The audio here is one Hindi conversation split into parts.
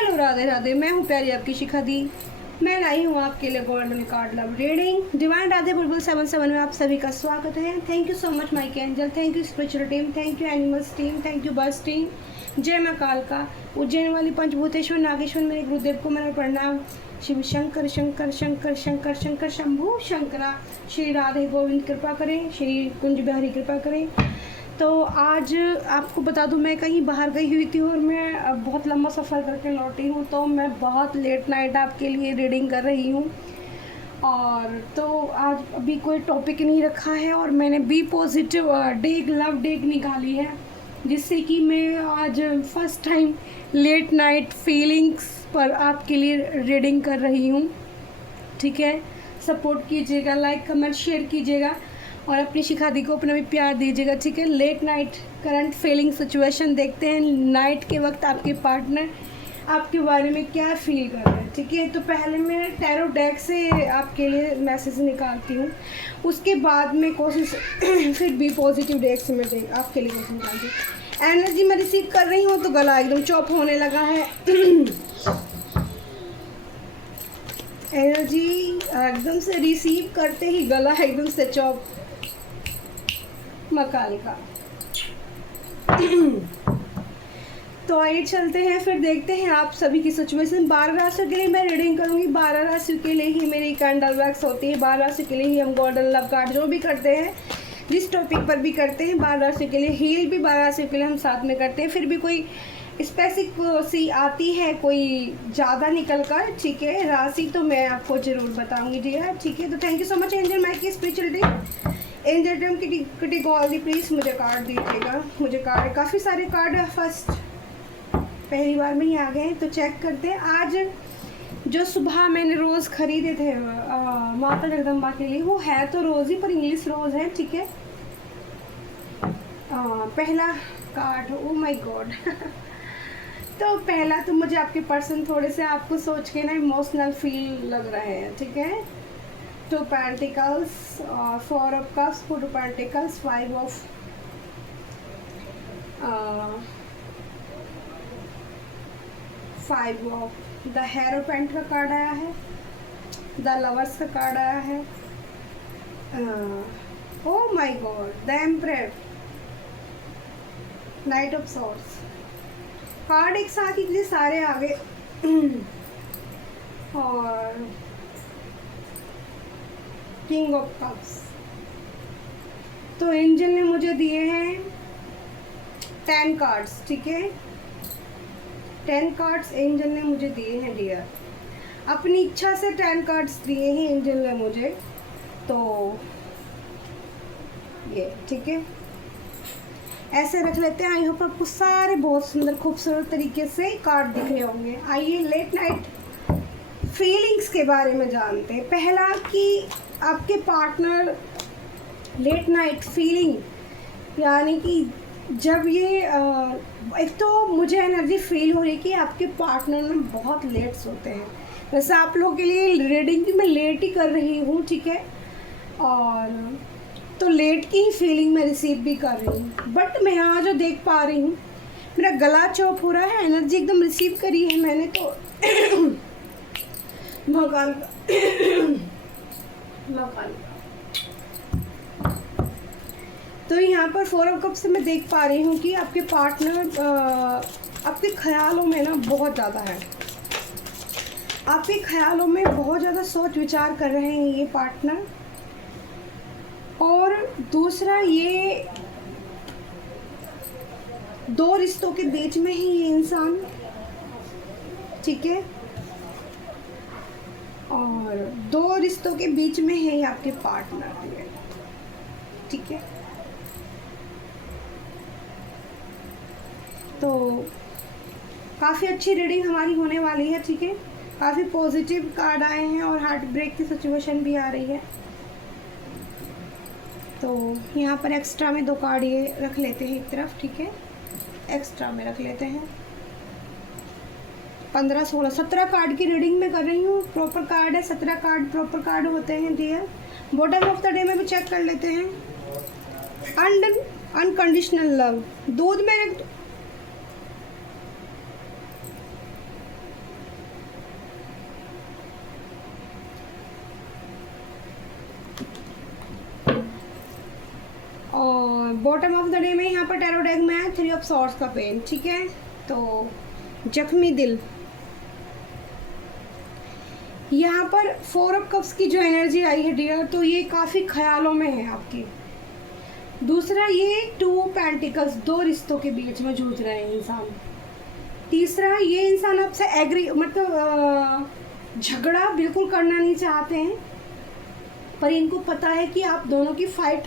हेलो राधे राधे, मैं हूँ प्यारी आपकी शिखा दी। मैं लाई हूँ आपके लिए golden card love reading. Divine Radhe Bulbul 77 में आप सभी का स्वागत है। Thank you so much Mike angel, thank you spiritual team, thank you animals team, thank you birds team. जय माँ कालका, उज्जैन वाली पंचभूतेश्वर नागेश्वर मेरे गुरुदेव को मेरा प्रणाम। शिव शंकर शंकर शंकर शंकर शंकर शंभु शंकरा। श्री राधे गोविंद कृपा करें, श्री कुंज बिहारी कृपा करें। तो आज आपको बता दूं, मैं कहीं बाहर गई हुई थी और मैं बहुत लंबा सफ़र करके लौटी हूँ, तो मैं बहुत लेट नाइट आपके लिए रीडिंग कर रही हूँ। और तो आज अभी कोई टॉपिक नहीं रखा है और मैंने बी पॉजिटिव डेग लव डेग निकाली है, जिससे कि मैं आज first time late night feelings पर आपके लिए रीडिंग कर रही हूँ। ठीक है, सपोर्ट कीजिएगा, लाइक कमेंट शेयर कीजिएगा और अपनी शिखा दी को अपना भी प्यार दीजिएगा। ठीक है, late night current feeling situation देखते हैं। नाइट के वक्त आपके पार्टनर आपके बारे में क्या फील कर रहे हैं। ठीक है, तो पहले मैं टैरो डेक से आपके लिए मैसेज निकालती हूँ, उसके बाद में कोशिश फिर बी पॉजिटिव डेक से मैं आपके लिए कोशिश निकालती हूँ। एनर्जी मैं रिसीव कर रही हूँ तो गला एकदम चॉप होने लगा है। एनर्जी एकदम से रिसीव करते ही गला एकदम से चॉप मकाल का। तो आइए चलते हैं, फिर देखते हैं आप सभी की सिचुएशन। 12 राशियों के लिए मैं रीडिंग करूंगी। 12 राशियों के लिए ही मेरी कैंडल वैक्स होती है। 12 राशियों के लिए ही हम गोल्डन लव कार्ड जो भी करते हैं, जिस टॉपिक पर भी करते हैं, 12 राशियों के लिए हील भी 12 राशियों के लिए हम साथ में करते हैं। फिर भी कोई स्पेसिफिक सी आती है, कोई ज़्यादा निकल कर, ठीक है, राशि तो मैं आपको ज़रूर बताऊंगी डियर। ठीक है, तो thank you so much angel Mike की स्पिरिचुअलिटी। एंजल ड्रम की कैटेगरी प्लीज़ मुझे कार्ड दीजिएगा। मुझे कार्ड, काफ़ी सारे कार्ड फर्स्ट पहली बार में ही आ गए हैं, तो चेक करते हैं। आज जो सुबह मैंने रोज़ खरीदे थे माता जगदम्बा के लिए, वो है तो रोज़ ही पर इंग्लिश रोज़ है। ठीक है, पहला कार्ड, ओ माय गॉड। तो पहला तो मुझे आपके पर्सन थोड़े से आपको सोच के ना इमोशनल फील लग रहे हैं। ठीक है, 2 pentacles, 4 of cups, 4 pentacles, 5 of the hierophant का कार्ड आया है, द लवर्स का कार्ड आया है, oh my God, the emperor, night of swords. Card एक साथ ही इतने सारे आ गए। और किंग ऑफ कप्स। तो एंजल ने मुझे दिए हैं 10 कार्ड्स। ठीक है, 10 कार्ड्स एंजल ने मुझे दिए हैं डियर। अपनी इच्छा से 10 कार्ड्स दिए हैं एंजल ने मुझे, तो ये ठीक है, ऐसे रख लेते हैं। आई होप आपको सारे बहुत सुंदर खूबसूरत तरीके से कार्ड दिख रहे होंगे। आइए लेट नाइट फीलिंग्स के बारे में जानते हैं। पहला कि आपके पार्टनर लेट नाइट फीलिंग, यानी कि जब ये एक तो मुझे एनर्जी फील हो रही है कि आपके पार्टनर में बहुत लेट सोते हैं। वैसे आप लोगों के लिए रीडिंग भी मैं लेट ही कर रही हूँ। ठीक है, और तो लेट की ही फीलिंग मैं रिसीव भी कर रही हूँ, बट मैं यहाँ जो देख पा रही हूँ, मेरा गला चौप हो रहा है। एनर्जी एकदम रिसीव करी है मैंने, तो भगवान भगवान। तो यहाँ पर 4 ऑफ कप से मैं देख पा रही हूँ कि आपके पार्टनर आपके ख्यालों में ना बहुत ज़्यादा है। आपके ख्यालों में बहुत ज़्यादा सोच विचार कर रहे हैं ये पार्टनर। और दूसरा, ये 2 रिश्तों के बीच में ही ये इंसान, ठीक है, और 2 रिश्तों के बीच में है आपके पार्टनर। ठीक है, तो काफ़ी अच्छी रीडिंग हमारी होने वाली है। ठीक है, काफ़ी पॉजिटिव कार्ड आए हैं और हार्ट ब्रेक की सिचुएशन भी आ रही है। तो यहाँ पर एक्स्ट्रा में 2 कार्ड ये रख लेते हैं एक तरफ। ठीक है, एक्स्ट्रा में रख लेते हैं। 15, 16, 17 कार्ड की रीडिंग में कर रही हूँ। प्रॉपर कार्ड है, 17 कार्ड प्रॉपर कार्ड होते हैं dear. Bottom of the day में भी चेक कर लेते हैं। अनकंडीशनल लव, दूध में बॉटम ऑफ द डे में यहाँ पर टैरो डेक में है 3 ऑफ सॉर्ड्स का पेन, ठीक है। तो जख्मी दिल, यहाँ पर 4 ऑफ कप्स की जो एनर्जी आई है डियर, तो ये काफ़ी ख्यालों में है आपके। दूसरा ये 2 पेंटिकल्स, 2 रिश्तों के बीच में जूझ रहे हैं इंसान। तीसरा ये इंसान आपसे एग्री मतलब झगड़ा बिल्कुल करना नहीं चाहते हैं, पर इनको पता है कि आप दोनों की फाइट,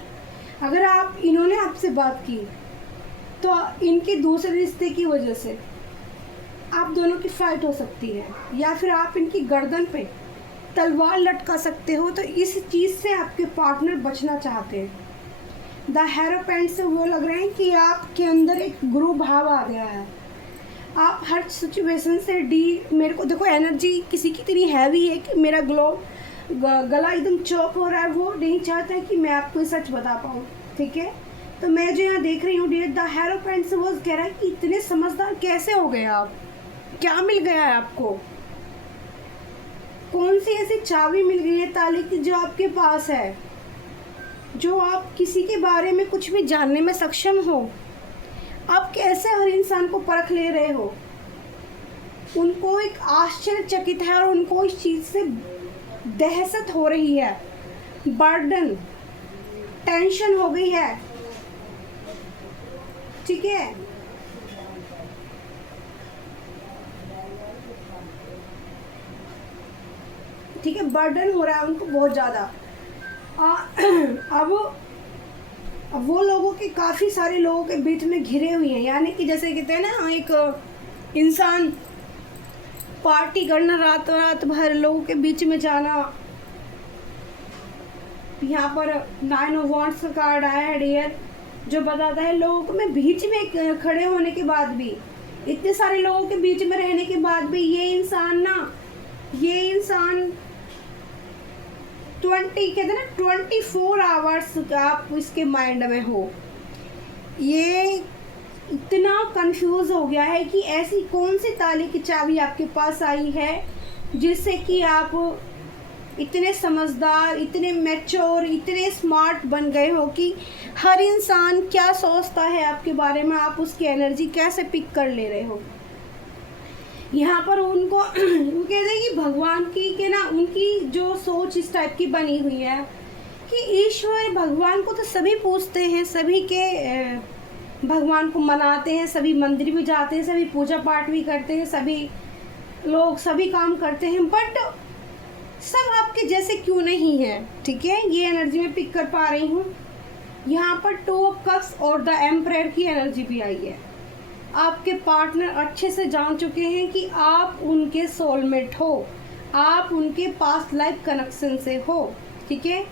अगर आप इन्होंने आपसे बात की तो इनके दूसरे रिश्ते की वजह से आप दोनों की फाइट हो सकती है, या फिर आप इनकी गर्दन पे तलवार लटका सकते हो। तो इस चीज़ से आपके पार्टनर बचना चाहते हैं। द हेरोपेंट से वो लग रहे हैं कि आपके अंदर एक गुरु भाव आ गया है। आप हर सिचुएशन से मेरे को देखो एनर्जी किसी की इतनी हैवी है कि मेरा गला एकदम चौक हो रहा है। वो नहीं चाहता है कि मैं आपको सच बता पाऊँ, ठीक है। तो मैं जो यहाँ देख रही हूँ डियर, द हेरोपेंट से वो कह रहा है कि इतने समझदार कैसे हो गए आप, क्या मिल गया है आपको, कौन सी ऐसी चाबी मिल गई है ताले की जो आपके पास है, जो आप किसी के बारे में कुछ भी जानने में सक्षम हो। आप कैसे हर इंसान को परख ले रहे हो। उनको एक आश्चर्यचकित है और उनको इस चीज़ से दहशत हो रही है, बर्डन, टेंशन हो गई है, ठीक है। ठीक है, बर्डन हो रहा है उनको बहुत ज़्यादा। अब वो लोगों के काफ़ी सारे लोगों के बीच में घिरे हुए हैं, यानी कि जैसे कहते हैं ना, एक इंसान पार्टी करना, रात भर लोगों के बीच में जाना। यहाँ पर 9 ऑफ वांड्स का कार्ड आया है डियर, जो बताता है लोगों में बीच में खड़े होने के बाद भी, इतने सारे लोगों के बीच में रहने के बाद भी ये इंसान 24 आवर्स आप इसके माइंड में हो। ये इतना कंफ्यूज हो गया है कि ऐसी कौन सी ताले की चाबी आपके पास आई है जिससे कि आप इतने समझदार, इतने मैच्योर, इतने स्मार्ट बन गए हो कि हर इंसान क्या सोचता है आपके बारे में, आप उसकी एनर्जी कैसे पिक कर ले रहे हो। यहाँ पर उनको वो कहते हैं कि भगवान की के ना, उनकी जो सोच इस टाइप की बनी हुई है कि ईश्वर भगवान को तो सभी पूजते हैं, सभी के भगवान को मनाते हैं, सभी मंदिर भी जाते हैं, सभी पूजा पाठ भी करते हैं, सभी लोग सभी काम करते हैं, बट सब आपके जैसे क्यों नहीं है, ठीक है। ये एनर्जी में पिक कर पा रही हूँ। यहाँ पर 2 ऑफ कप्स और द एम्परर की एनर्जी भी आई है। आपके पार्टनर अच्छे से जान चुके हैं कि आप उनके सोलमेट हो, आप उनके पास्ट लाइफ कनेक्शन से हो, ठीक है।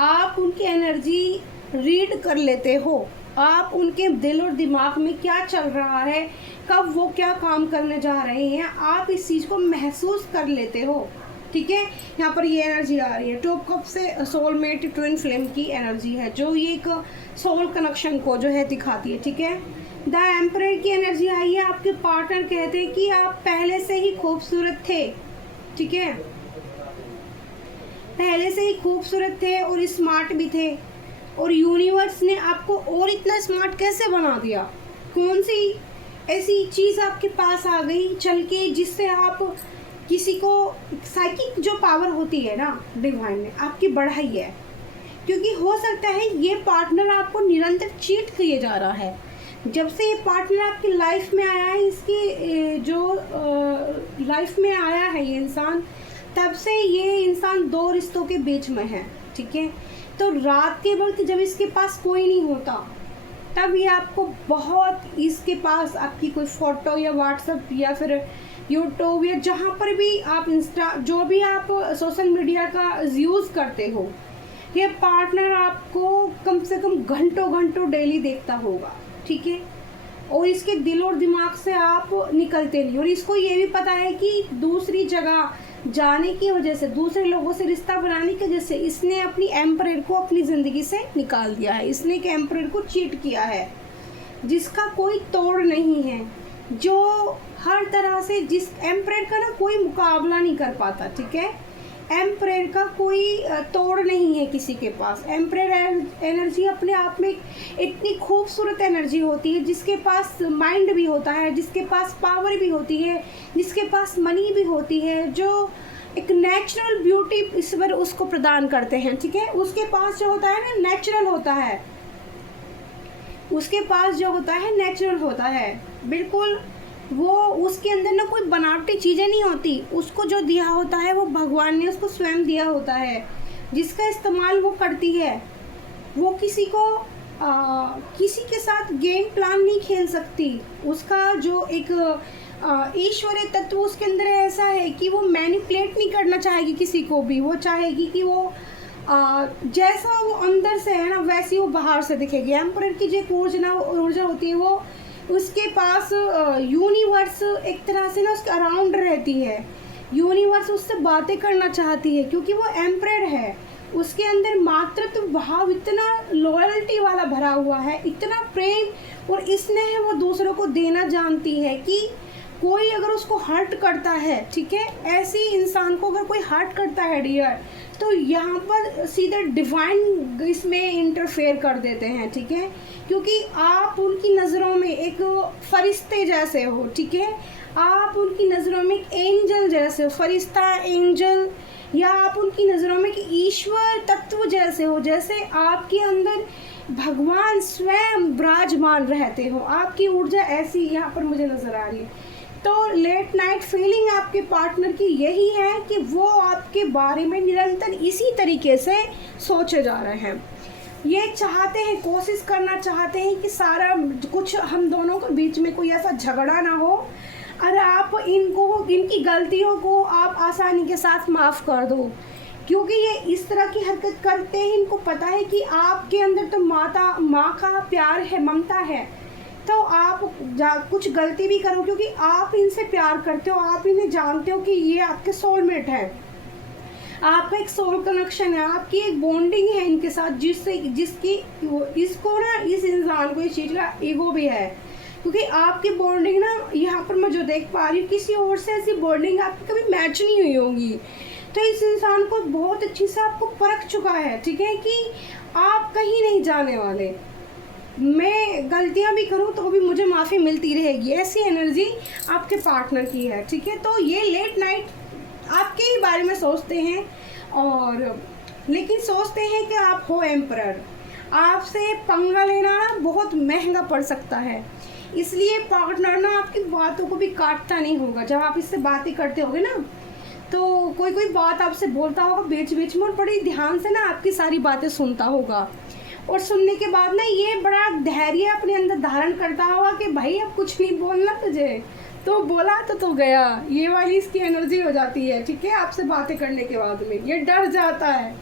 आप उनकी एनर्जी रीड कर लेते हो, आप उनके दिल और दिमाग में क्या चल रहा है, कब वो क्या काम करने जा रहे हैं, आप इस चीज़ को महसूस कर लेते हो, ठीक है। यहाँ पर ये एनर्जी आ रही है। 2 कप से सोलमेट ट्विन फ्लेम की एनर्जी है, जो ये एक सोल कनेक्शन को जो है दिखाती है, ठीक है। द एम्परर की एनर्जी आई है। आपके पार्टनर कहते हैं कि आप पहले से ही खूबसूरत थे, ठीक है, पहले से ही खूबसूरत थे और स्मार्ट भी थे, और यूनिवर्स ने आपको और इतना स्मार्ट कैसे बना दिया। कौन सी ऐसी चीज़ आपके पास आ गई चल के जिससे आप किसी को, साइकिक जो पावर होती है ना डिवाइन ने आपकी बढ़ाई है। क्योंकि हो सकता है ये पार्टनर आपको निरंतर चीट किए जा रहा है। जब से ये पार्टनर आपकी लाइफ में आया है, इसकी जो लाइफ में आया है ये इंसान, तब से ये इंसान 2 रिश्तों के बीच में है, ठीक है। तो रात के वक्त जब इसके पास कोई नहीं होता, तब ये आपको बहुत, इसके पास आपकी कोई फ़ोटो या व्हाट्सएप या फिर यूट्यूब या जहाँ पर भी आप इंस्टा, जो भी आप सोशल मीडिया का यूज़ करते हो, ये पार्टनर आपको कम से कम घंटों डेली देखता होगा, ठीक है। और इसके दिल और दिमाग से आप निकलते नहीं, और इसको ये भी पता है कि दूसरी जगह जाने की वजह से, दूसरे लोगों से रिश्ता बनाने की वजह से इसने अपनी एम्परर को अपनी ज़िंदगी से निकाल दिया है। इसने एक एम्परर को चीट किया है जिसका कोई तोड़ नहीं है, जो हर तरह से, जिस एम्परर का ना कोई मुकाबला नहीं कर पाता, ठीक है। एम्परर का कोई तोड़ नहीं है किसी के पास। एम्परर एनर्जी अपने आप में इतनी खूबसूरत एनर्जी होती है, जिसके पास माइंड भी होता है, जिसके पास पावर भी होती है, जिसके पास मनी भी होती है, जो एक नेचुरल ब्यूटी ईश्वर उसको प्रदान करते हैं, ठीक है। उसके पास जो होता है ना नेचुरल होता है, उसके पास जो होता है नेचुरल होता है, बिल्कुल वो उसके अंदर ना कोई बनावटी चीज़ें नहीं होती। उसको जो दिया होता है वो भगवान ने उसको स्वयं दिया होता है, जिसका इस्तेमाल वो करती है। वो किसी को किसी के साथ गेम प्लान नहीं खेल सकती। उसका जो एक ईश्वरीय तत्व उसके अंदर ऐसा है कि वो मैनिपुलेट नहीं करना चाहेगी किसी को भी। वो चाहेगी कि वो जैसा वो अंदर से है ना वैसी वो बाहर से दिखेगी। एम्परर की जो ऊर्जा होती है वो उसके पास यूनिवर्स एक तरह से ना उसके अराउंड रहती है। यूनिवर्स उससे बातें करना चाहती है क्योंकि वो एम्परर है। उसके अंदर मातृत्व भाव इतना लॉयल्टी वाला भरा हुआ है, इतना प्रेम और स्नेह वो दूसरों को देना जानती है कि कोई अगर उसको हर्ट करता है, ठीक है, ऐसी इंसान को अगर कोई हर्ट करता है डियर, तो यहाँ पर सीधे डिवाइन इसमें इंटरफेयर कर देते हैं, ठीक है, क्योंकि आप उनकी नज़रों में एक फरिश्ते जैसे हो, ठीक है। आप उनकी नज़रों में एक एंजल जैसे हो, फरिश्ता एंजल, या आप उनकी नज़रों में कि ईश्वर तत्व जैसे हो, जैसे आपके अंदर भगवान स्वयं विराजमान रहते हो। आपकी ऊर्जा ऐसी यहाँ पर मुझे नज़र आ रही है। तो लेट नाइट फीलिंग आपके पार्टनर की यही है कि वो आपके बारे में निरंतर इसी तरीके से सोचे जा रहे हैं। ये चाहते हैं, कोशिश करना चाहते हैं कि सारा कुछ हम दोनों के बीच में कोई ऐसा झगड़ा ना हो और आप इनकी गलतियों को आप आसानी के साथ माफ़ कर दो, क्योंकि ये इस तरह की हरकत करते हैं। इनको पता है कि आपके अंदर तो माँ का प्यार है, ममता है, तो आप कुछ गलती भी करो क्योंकि आप इनसे प्यार करते हो, आप इन्हें जानते हो कि ये आपके सोलमेट है, आपका एक सोल कनेक्शन है, आपकी एक बॉन्डिंग है इनके साथ, जिसकी इसको ना इस इंसान को इस चीज़ का ईगो भी है, क्योंकि आपकी बॉन्डिंग ना यहाँ पर मैं जो देख पा रही हूँ किसी और से ऐसी बॉन्डिंग आपकी कभी मैच नहीं हुई होगी। तो इस इंसान को बहुत अच्छी से आपको परख चुका है, ठीक है, कि आप कहीं नहीं जाने वाले, मैं गलतियां भी करूं तो भी मुझे माफ़ी मिलती रहेगी, ऐसी एनर्जी आपके पार्टनर की है, ठीक है। तो ये लेट नाइट आपके ही बारे में सोचते हैं, और लेकिन सोचते हैं कि आप हो एम्परर, आपसे पंगा लेना ना बहुत महंगा पड़ सकता है, इसलिए पार्टनर ना आपकी बातों को भी काटता नहीं होगा। जब आप इससे बातें करते होगे ना, तो कोई बात आपसे बोलता होगा बीच बीच में और बड़ी ध्यान से ना आपकी सारी बातें सुनता होगा, और सुनने के बाद ना ये बड़ा धैर्य अपने अंदर धारण करता होगा कि भाई अब कुछ नहीं बोलना तुझे, तो बोला तो गया, ये वाली इसकी एनर्जी हो जाती है, ठीक है। आपसे बातें करने के बाद में ये डर जाता है,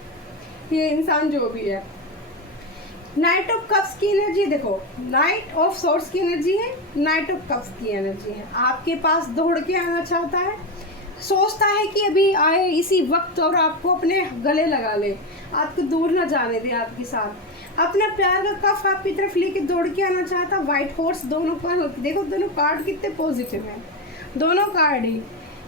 ये इंसान जो भी है। नाइट ऑफ कप्स की एनर्जी देखो, नाइट ऑफ सोर्स की एनर्जी है, नाइट ऑफ कप्स की एनर्जी है। आपके पास दौड़ के आना चाहता है, सोचता है कि अभी आए इसी वक्त और आपको अपने गले लगा ले, आपको दूर ना जाने दे आपके साथ, अपना प्यार का कफ आपकी तरफ लेके दौड़ के आना चाहता। व्हाइट हॉर्स दोनों पर देखो, दोनों कार्ड कितने पॉजिटिव हैं, दोनों card he,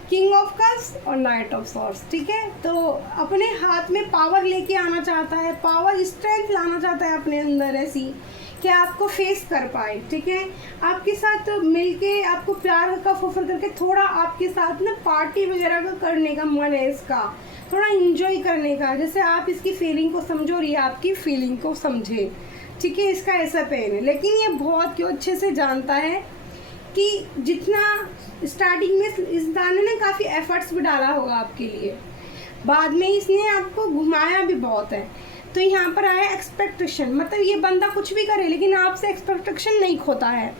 king of cups और नाइट ऑफ सॉर्ड्स, ठीक है। तो अपने हाथ में पावर लेके आना चाहता है, पावर स्ट्रेंथ लाना चाहता है अपने अंदर ऐसी कि आपको फेस कर पाए, ठीक है। आपके साथ मिलके आपको प्यार का कफ ऑफर करके थोड़ा आपके साथ ना पार्टी वगैरह का करने का मन है इसका, थोड़ा इंजॉय करने का, जैसे आप इसकी फीलिंग को समझो और ये आपकी फीलिंग को समझे, ठीक है। इसका ऐसा पेन है, लेकिन ये बहुत क्यों अच्छे से जानता है कि जितना स्टार्टिंग में इस इंसान ने काफ़ी एफर्ट्स भी डाला होगा आपके लिए, बाद में इसने आपको घुमाया भी बहुत है। तो यहाँ पर आया एक्सपेक्टेशन, मतलब ये बंदा कुछ भी करे लेकिन आपसे एक्सपेक्टेशन नहीं खोता है।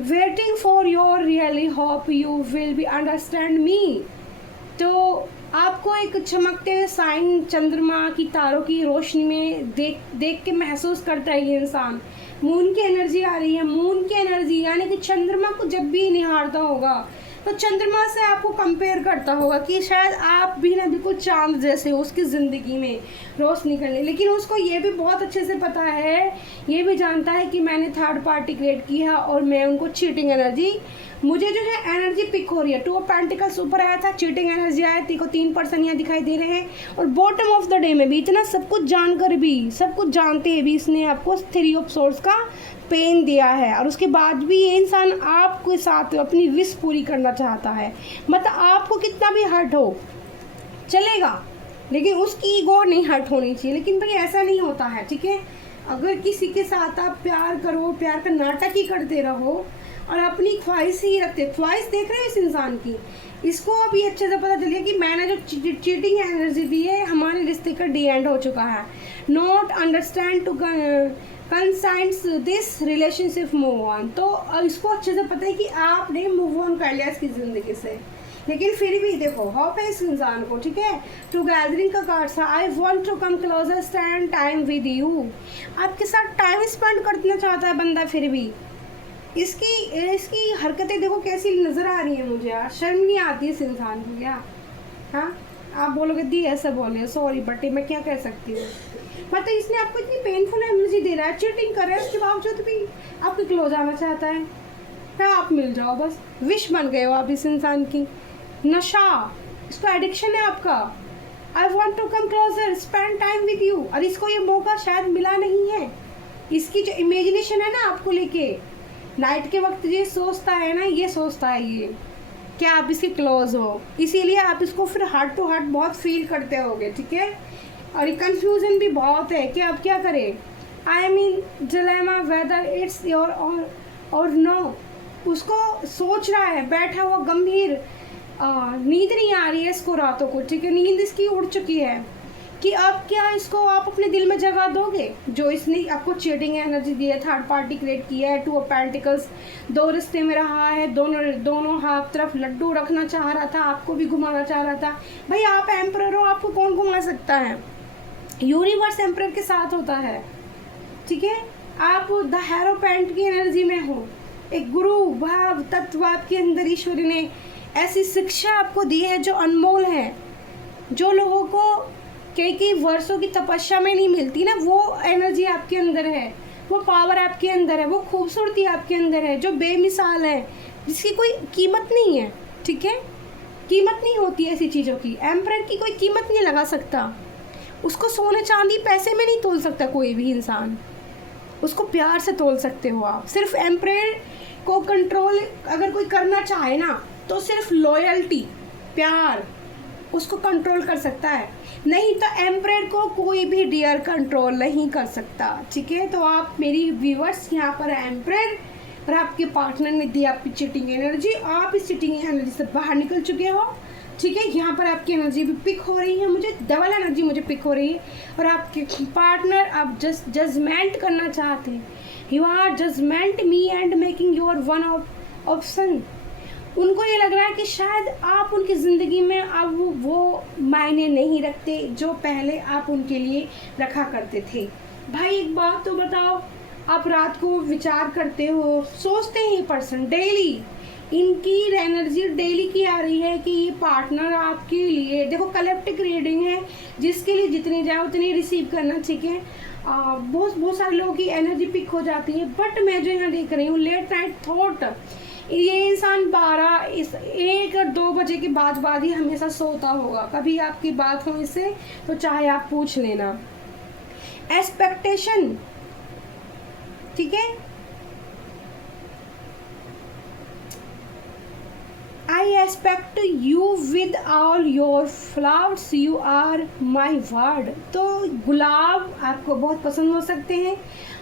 Waiting for your really hope you will be understand me. तो आपको एक चमकते हुए साइन चंद्रमा की तारों की रोशनी में देख के महसूस करता है ये इंसान। मून की एनर्जी आ रही है, मून की एनर्जी यानी कि चंद्रमा को जब भी निहारता होगा तो चंद्रमा से आपको कंपेयर करता होगा कि शायद आप भी ना बिल्कुल चांद जैसे हो उसकी ज़िंदगी में रोशनी करने, लेकिन उसको ये भी बहुत अच्छे से पता है, ये भी जानता है कि मैंने थर्ड पार्टी क्रिएट किया और मैं उनको चीटिंग एनर्जी, मुझे जो है एनर्जी पिक हो रही है। 2 ऑफ पेंटिकल्स ऊपर आया था, चीटिंग एनर्जी आया थी को 3% यहाँ दिखाई दे रहे हैं। और बॉटम ऑफ द डे में भी इतना सब कुछ जानकर भी, सब कुछ जानते हैं भी, इसने आपको 3 ऑफ सोर्स का पेन दिया है और उसके बाद भी ये इंसान आपके साथ अपनी विश पूरी करना चाहता है। मतलब आपको कितना भी हर्ट हो चलेगा, लेकिन उसकी ईगो नहीं हर्ट होनी चाहिए। लेकिन भाई ऐसा नहीं होता है, ठीक है। अगर किसी के साथ आप प्यार करो, प्यार का नाटक ही करते रहो और अपनी ख्वाहिश ही रखते, ख्वाहिश देख रहे हो इस इंसान की, इसको अभी अच्छे से पता चलिए कि मैंने जो चीटिंग एनर्जी दी है, हमारे रिश्ते का डी एंड हो चुका है। Not understand to conscience this relationship move on. तो इसको अच्छे से पता है कि आपने मूव ऑन कर लिया इसकी ज़िंदगी से, लेकिन फिर भी देखो होप है इस इंसान को, ठीक है। टू गैदरिंग का कार्ड था, I want to come closer stand time with you. आपके साथ टाइम स्पेंड करना चाहता है बंदा, फिर भी इसकी हरकतें देखो कैसी नज़र आ रही है मुझे यार, शर्म नहीं आती इस इंसान को क्या। हाँ, आप बोलोगे दी ऐसा बोले, सॉरी बट मैं क्या कह सकती हूँ। मतलब इसने आपको इतनी पेनफुल एनर्जी दे रहा है, चीटिंग कर रहा है, उसके बावजूद भी आपके क्लोज आना चाहता है। क्या आप मिल जाओ, बस विश बन गए हो आप इस इंसान की। नशा, इसको एडिक्शन है आपका। I want to come closer spend time with you, और इसको ये मौका शायद मिला नहीं है। इसकी जो इमेजिनेशन है ना आपको लेके, नाइट के वक्त ये सोचता है ना, ये सोचता है ये कि आप इसके क्लोज हो, इसीलिए आप इसको फिर हार्ट टू हार्ट बहुत फील करते होगे, ठीक है। और ये कंफ्यूजन भी बहुत है कि आप क्या करें। I mean dilemma whether it's your और नो। उसको सोच रहा है, बैठा हुआ गंभीर, नींद नहीं आ रही है इसको रातों को, ठीक है। नींद इसकी उड़ चुकी है कि अब क्या इसको आप अपने दिल में जगह दोगे, जो इसने आपको चीटिंग एनर्जी दी है, थर्ड पार्टी क्रिएट किया है, 2 ऑफ पेंटिकल्स, 2 रिश्ते में रहा है, दोनों हाथ तरफ लड्डू रखना चाह रहा था, आपको भी घुमाना चाह रहा था। भाई आप एम्परर हो, आपको कौन घुमा सकता है। यूनिवर्स एम्परर के साथ होता है, ठीक है। आप द हेरोपेंट की एनर्जी में हो, एक गुरु भाव तत्व आपके अंदर ईश्वर ने ऐसी शिक्षा आपको दी है जो अनमोल है, जो लोगों को कई वर्षों की तपस्या में नहीं मिलती ना, वो एनर्जी आपके अंदर है, वो पावर आपके अंदर है, वो खूबसूरती आपके अंदर है जो बेमिसाल है, जिसकी कोई कीमत नहीं है, ठीक है। कीमत नहीं होती ऐसी चीज़ों की, एम्परर की कोई कीमत नहीं लगा सकता, उसको सोने चांदी पैसे में नहीं तोल सकता कोई भी इंसान, उसको प्यार से तोल सकते हो आप। सिर्फ एम्परर को कंट्रोल अगर कोई करना चाहे ना, तो सिर्फ लॉयल्टी, प्यार उसको कंट्रोल कर सकता है, नहीं तो एम्परर को कोई भी डियर कंट्रोल नहीं कर सकता, ठीक है। तो आप मेरी व्यूअर्स, यहाँ पर एम्परर और आपके पार्टनर ने दी आपकी चीटिंग एनर्जी, आप इस चीटिंग एनर्जी से बाहर निकल चुके हो, ठीक है। यहाँ पर आपकी एनर्जी भी पिक हो रही है, मुझे डबल एनर्जी मुझे पिक हो रही है। और आपके पार्टनर आप जजमेंट करना चाहते हैं, you are judgement me and making your one option. उनको ये लग रहा है कि शायद आप उनकी ज़िंदगी में अब वो मायने नहीं रखते जो पहले आप उनके लिए रखा करते थे। भाई एक बात तो बताओ, आप रात को विचार करते हो, सोचते हैं ये पर्सन डेली, इनकी एनर्जी डेली की आ रही है कि ये पार्टनर आपके लिए, देखो कलेक्टिव रीडिंग है, जिसके लिए जितनी जाए उतनी रिसीव करना, ठीक है। बहुत सारे लोगों की एनर्जी पिक हो जाती है, बट मैं जो यहाँ देख रही हूँ लेट नाइट थॉट, ये इंसान 1 और 2 बजे के बाद ही हमेशा सोता होगा। कभी आपकी बात हो इससे तो चाहे आप पूछ लेना। एक्सपेक्टेशन, ठीक है। I expect you with all your flowers, you are my word। तो गुलाब आपको बहुत पसंद हो सकते हैं,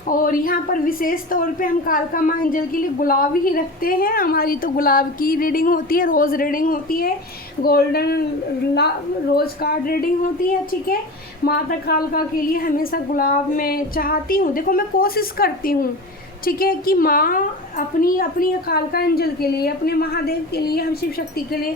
और यहाँ पर विशेष तौर पे हम कालका माँ एंजल के लिए गुलाब ही रखते हैं। हमारी तो गुलाब की रीडिंग होती है, रोज़ रीडिंग होती है, गोल्डन रोज़ कार्ड रीडिंग होती है, ठीक है। माता कालका के लिए हमेशा गुलाब मैं चाहती हूँ, देखो मैं कोशिश करती हूँ, ठीक है, कि माँ अपनी अपनी कालका एंजल के लिए, अपने महादेव के लिए, हम शिव शक्ति के लिए,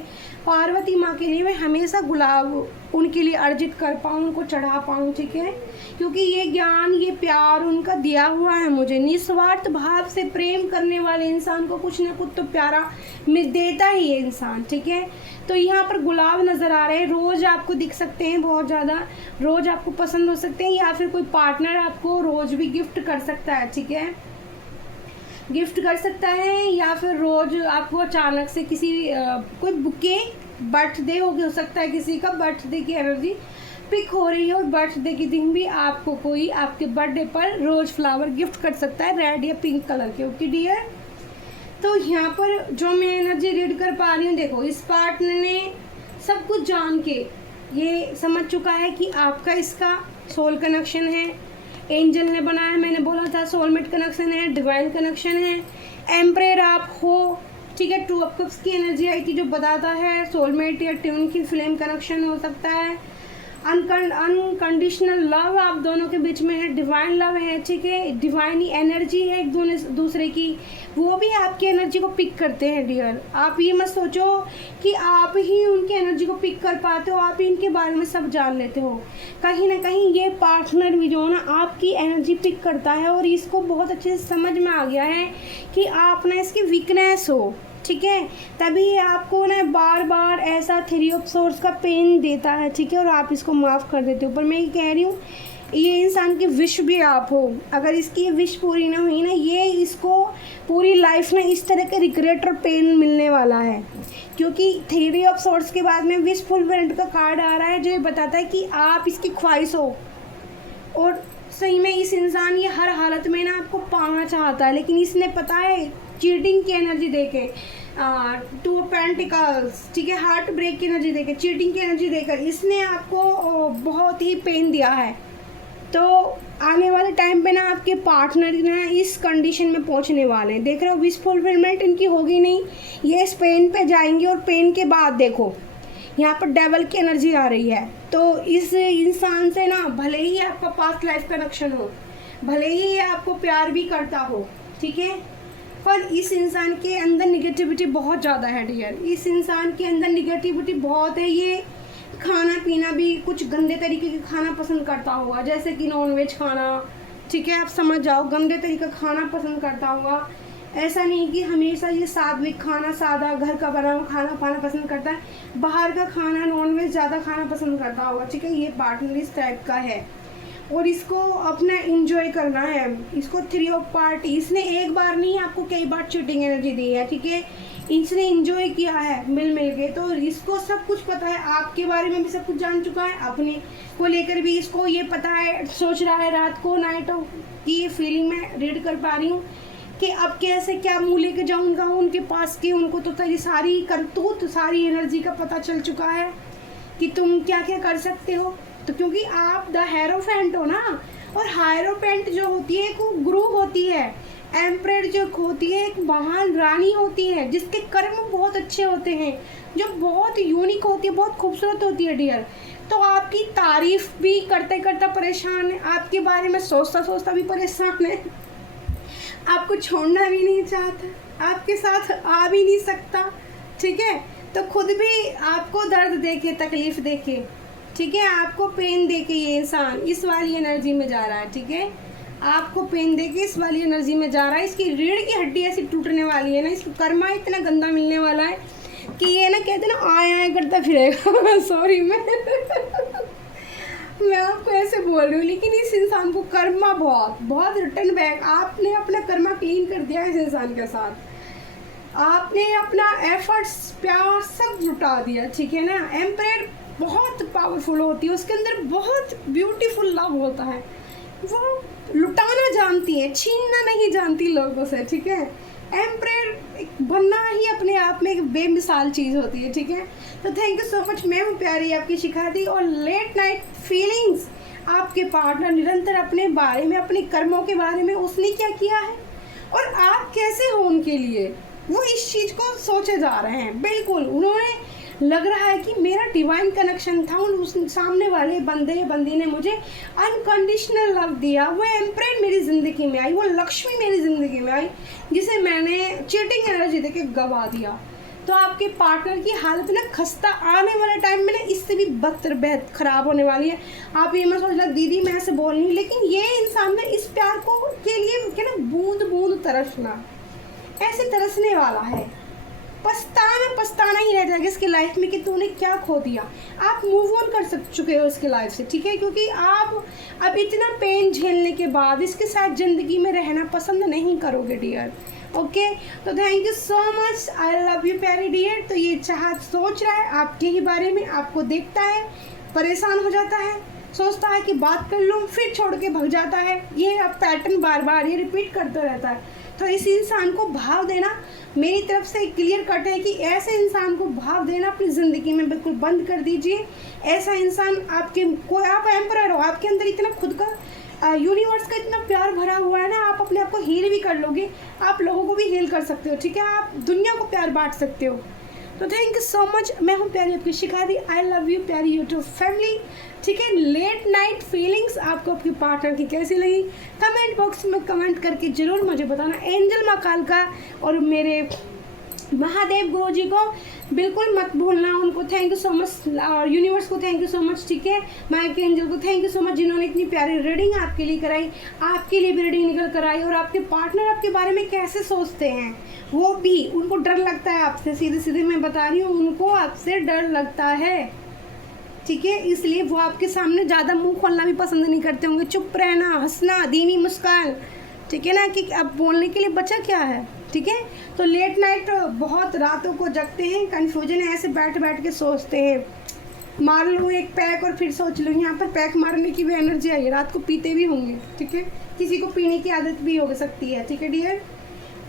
पार्वती माँ के लिए मैं हमेशा गुलाब उनके लिए अर्जित कर पाऊँ, उनको चढ़ा पाऊँ, ठीक है, क्योंकि ये ज्ञान, ये प्यार उनका दिया हुआ है मुझे। निस्वार्थ भाव से प्रेम करने वाले इंसान को कुछ ना कुछ तो प्यारा मिल देता ही है इंसान, ठीक है। तो यहाँ पर गुलाब नज़र आ रहे हैं, रोज़ आपको दिख सकते हैं, बहुत ज़्यादा रोज़ आपको पसंद हो सकते हैं, या फिर कोई पार्टनर आपको रोज़ भी गिफ्ट कर सकता है, ठीक है, गिफ्ट कर सकता है, या फिर रोज़ आपको अचानक से किसी कोई बुके, बर्थडे हो सकता है किसी का, बर्थडे की एनर्जी पिक हो रही है और बर्थडे के दिन भी आपको कोई आपके बर्थडे पर रोज़ फ्लावर गिफ्ट कर सकता है, रेड या पिंक कलर के। ओके डियर, तो यहाँ पर जो मैं एनर्जी रीड कर पा रही हूँ, देखो इस पार्टनर ने सब कुछ जान के ये समझ चुका है कि आपका इसका सोल कनेक्शन है, एंजल ने बनाया, मैंने बोला था सोलमेट कनेक्शन है, डिवाइन कनेक्शन है, एम्परर आप हो, ठीक है। 2 ऑफ कप्स की एनर्जी आई थी जो बताता है सोलमेट या ट्यून की फ्लेम कनेक्शन हो सकता है। अनकंडीशनल लव आप दोनों के बीच में है, डिवाइन लव है, ठीक है, डिवाइन एनर्जी है एक दूसरे की, वो भी आपकी एनर्जी को पिक करते हैं डियर। आप ये मत सोचो कि आप ही उनकी एनर्जी को पिक कर पाते हो, आप ही इनके बारे में सब जान लेते हो। कहीं ना कहीं ये पार्टनर भी जो है ना आपकी एनर्जी पिक करता है और इसको बहुत अच्छे से समझ में आ गया है कि आप ना इसकी वीकनेस हो, ठीक है, तभी आपको ना बार बार ऐसा 3 ऑफ सोर्स का पेन देता है, ठीक है, और आप इसको माफ़ कर देते हो। पर मैं ये कह रही हूँ, ये इंसान की विश भी आप हो, अगर इसकी विश पूरी ना हुई ना, ये इसको पूरी लाइफ में इस तरह के रिग्रेट और पेन मिलने वाला है, क्योंकि 3 ऑफ सोर्स के बाद में विश फुलफिलमेंट का कार्ड आ रहा है जो ये बताता है कि आप इसकी ख्वाहिश हो, और सही में इस इंसान ये हर हालत में ना आपको पाना चाहता है, लेकिन इसने पता है चीटिंग की एनर्जी देके, 2 पेंटिकल्स, ठीक है, हार्ट ब्रेक की एनर्जी देके, चीटिंग की एनर्जी देकर इसने आपको बहुत ही पेन दिया है। तो आने वाले टाइम पे ना आपके पार्टनर ना इस कंडीशन में पहुंचने वाले हैं, देख रहे हो, विश फुलफिलमेंट इनकी होगी नहीं, ये इस पेन पे जाएंगे, और पेन के बाद देखो यहाँ पर डेवल की एनर्जी आ रही है। तो इस इंसान से ना भले ही आपका पास्ट लाइफ कनेक्शन हो, भले ही ये आपको प्यार भी करता हो, ठीक है, पर इस इंसान के अंदर निगेटिविटी बहुत ज़्यादा है डियर, इस इंसान के अंदर निगेटिविटी बहुत है। ये खाना पीना भी कुछ गंदे तरीके का खाना पसंद करता होगा, जैसे कि नॉनवेज खाना, ठीक है, आप समझ जाओ, गंदे तरीके का खाना पसंद करता होगा। ऐसा नहीं कि हमेशा ये सात्विक खाना, सादा घर का बना हुआ खाना पाना पसंद करता है, बाहर का खाना नॉनवेज ज़्यादा खाना पसंद करता होगा, ठीक है। ये पार्टनर इस टाइप का है और इसको अपना इंजॉय करना है, इसको 3 ऑफ पार्टी, इसने एक बार नहीं आपको कई बार चीटिंग एनर्जी दी है, ठीक है, इसने इंजॉय किया है मिल के, तो इसको सब कुछ पता है, आपके बारे में भी सब कुछ जान चुका है, अपने को लेकर भी इसको ये पता है, सोच रहा है रात को नाइट की ये फीलिंग मैं रीड कर पा रही हूँ कि अब कैसे क्या मुँह लेके जाऊँगा उनके पास की, उनको तो तेरी सारी करतूत, सारी एनर्जी का पता चल चुका है कि तुम क्या क्या कर सकते हो। तो क्योंकि आप द हेरोफेंट हो ना, और हायरोफेंट जो होती है एक गुरु होती है, एम्परर जो होती है एक महान रानी होती है जिसके कर्म बहुत अच्छे होते हैं, जो बहुत यूनिक होती है, बहुत खूबसूरत होती है डियर। तो आपकी तारीफ भी करते करते परेशान है, आपके बारे में सोचता सोचता भी परेशान है, आपको छोड़ना भी नहीं चाहता, आपके साथ आ भी नहीं सकता, ठीक है, तो खुद भी आपको दर्द देके, तकलीफ देके, ठीक है, आपको पेन देके ये इंसान इस वाली एनर्जी में जा रहा है, ठीक है, आपको पेन देके इस वाली एनर्जी में जा रहा है। इसकी रीढ़ की हड्डी ऐसी टूटने वाली है ना, इसको कर्मा इतना गंदा मिलने वाला है कि ये ना कहते ना आए करता फिरेगा सॉरी मैं आपको ऐसे बोल रही हूँ, लेकिन इस इंसान को कर्मा बहुत रिटर्न बैक, आपने अपना कर्मा क्लीन कर दिया इस इंसान के साथ, आपने अपना एफर्ट्स प्यार सब लुटा दिया, ठीक है ना। एम्परर बहुत पावरफुल होती है, उसके अंदर बहुत ब्यूटीफुल लव होता है, वो लुटाना जानती है, छीनना नहीं जानती लोगों से, ठीक है। एम्परर बनना ही अपने आप में एक बेमिसाल चीज़ होती है, ठीक है। तो थैंक यू सो मच, मैं हूँ प्यारी आपकी शिखा दी, और लेट नाइट फीलिंग्स, आपके पार्टनर निरंतर अपने बारे में, अपने कर्मों के बारे में, उसने क्या किया है और आप कैसे हो उनके लिए, वो इस चीज़ को सोचे जा रहे हैं। बिल्कुल उन्होंने लग रहा है कि मेरा डिवाइन कनेक्शन था, उस सामने वाले बंदे या बंदी ने मुझे अनकंडीशनल लव दिया, वो एम्प्रेड मेरी ज़िंदगी में आई, वो लक्ष्मी मेरी ज़िंदगी में आई जिसे मैंने चीटिंग एनर्जी देके गवा दिया। तो आपके पार्टनर की हालत ना खस्ता आने वाले टाइम में ना इससे भी बदतर बेहद ख़राब होने वाली है। आप ये मत सोच लो दीदी मैं ऐसे बोल रही हूँ, लेकिन ये इंसान ना इस प्यार को के लिए क्या ना बूंद बूंद तरसना, ऐसे तरसने वाला है, पछताना ही रह जाएगा इसकी लाइफ में कि तूने क्या खो दिया। आप मूव ऑन कर चुके हो इसकी लाइफ से, ठीक है, क्योंकि आप अब इतना पेन झेलने के बाद इसके साथ ज़िंदगी में रहना पसंद नहीं करोगे डियर। ओके, तो thank you so much, I love you प्यारी डियर। तो ये चाहत सोच रहा है आपके ही बारे में, आपको देखता है परेशान हो जाता है, सोचता है कि बात कर लूँ फिर छोड़ के भाग जाता है, ये अब पैटर्न बार बार ये रिपीट करता रहता है। तो इस इंसान को भाव देना मेरी तरफ से क्लियर कट है कि ऐसे इंसान को भाव देना अपनी ज़िंदगी में बिल्कुल बंद कर दीजिए। ऐसा इंसान आपके कोई आप एम्परर हो, आपके अंदर इतना खुद का यूनिवर्स का इतना प्यार भरा हुआ है ना, आप अपने आप को हील भी कर लोगे, आप लोगों को भी हील कर सकते हो, ठीक है, आप दुनिया को प्यार बांट सकते हो। तो थैंक यू सो मच, मैं हूँ प्यारी आपकी शिखादी, आई लव यू प्यारी यूट्यूब फैमिली, ठीक है। लेट नाइट फीलिंग्स आपको आपकी पार्टनर की कैसी लगी कमेंट बॉक्स में कमेंट करके ज़रूर मुझे बताना। एंजल माँ कालका और मेरे महादेव गुरु जी को बिल्कुल मत भूलना, उनको थैंक यू सो मच और यूनिवर्स को थैंक यू सो मच, ठीक है। माइक एंजल को थैंक यू सो मच जिन्होंने इतनी प्यारी रीडिंग आपके लिए कराई, आपके लिए भी रीडिंग निकल कर आई। और आपके पार्टनर आपके बारे में कैसे सोचते हैं, वो भी उनको डर लगता है आपसे, सीधे सीधे मैं बता रही हूँ, उनको आपसे डर लगता है, ठीक है, इसलिए वो आपके सामने ज़्यादा मुंह खोलना भी पसंद नहीं करते होंगे, चुप रहना, हंसना, धीमी मुस्कान, ठीक है ना, कि अब बोलने के लिए बचा क्या है, ठीक है। तो लेट नाइट बहुत रातों को जगते हैं, कन्फ्यूजन है, ऐसे बैठ बैठ के सोचते हैं मार लूँ एक पैक और फिर सोच लूँ, यहाँ पर पैक मारने की भी एनर्जी आई है, रात को पीते भी होंगे, ठीक है, किसी को पीने की आदत भी हो सकती है, ठीक है डियर,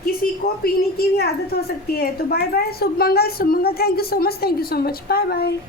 किसी को पीने की भी आदत हो सकती है। तो बाय बाय, शुभ मंगल, thank you so much, bye bye.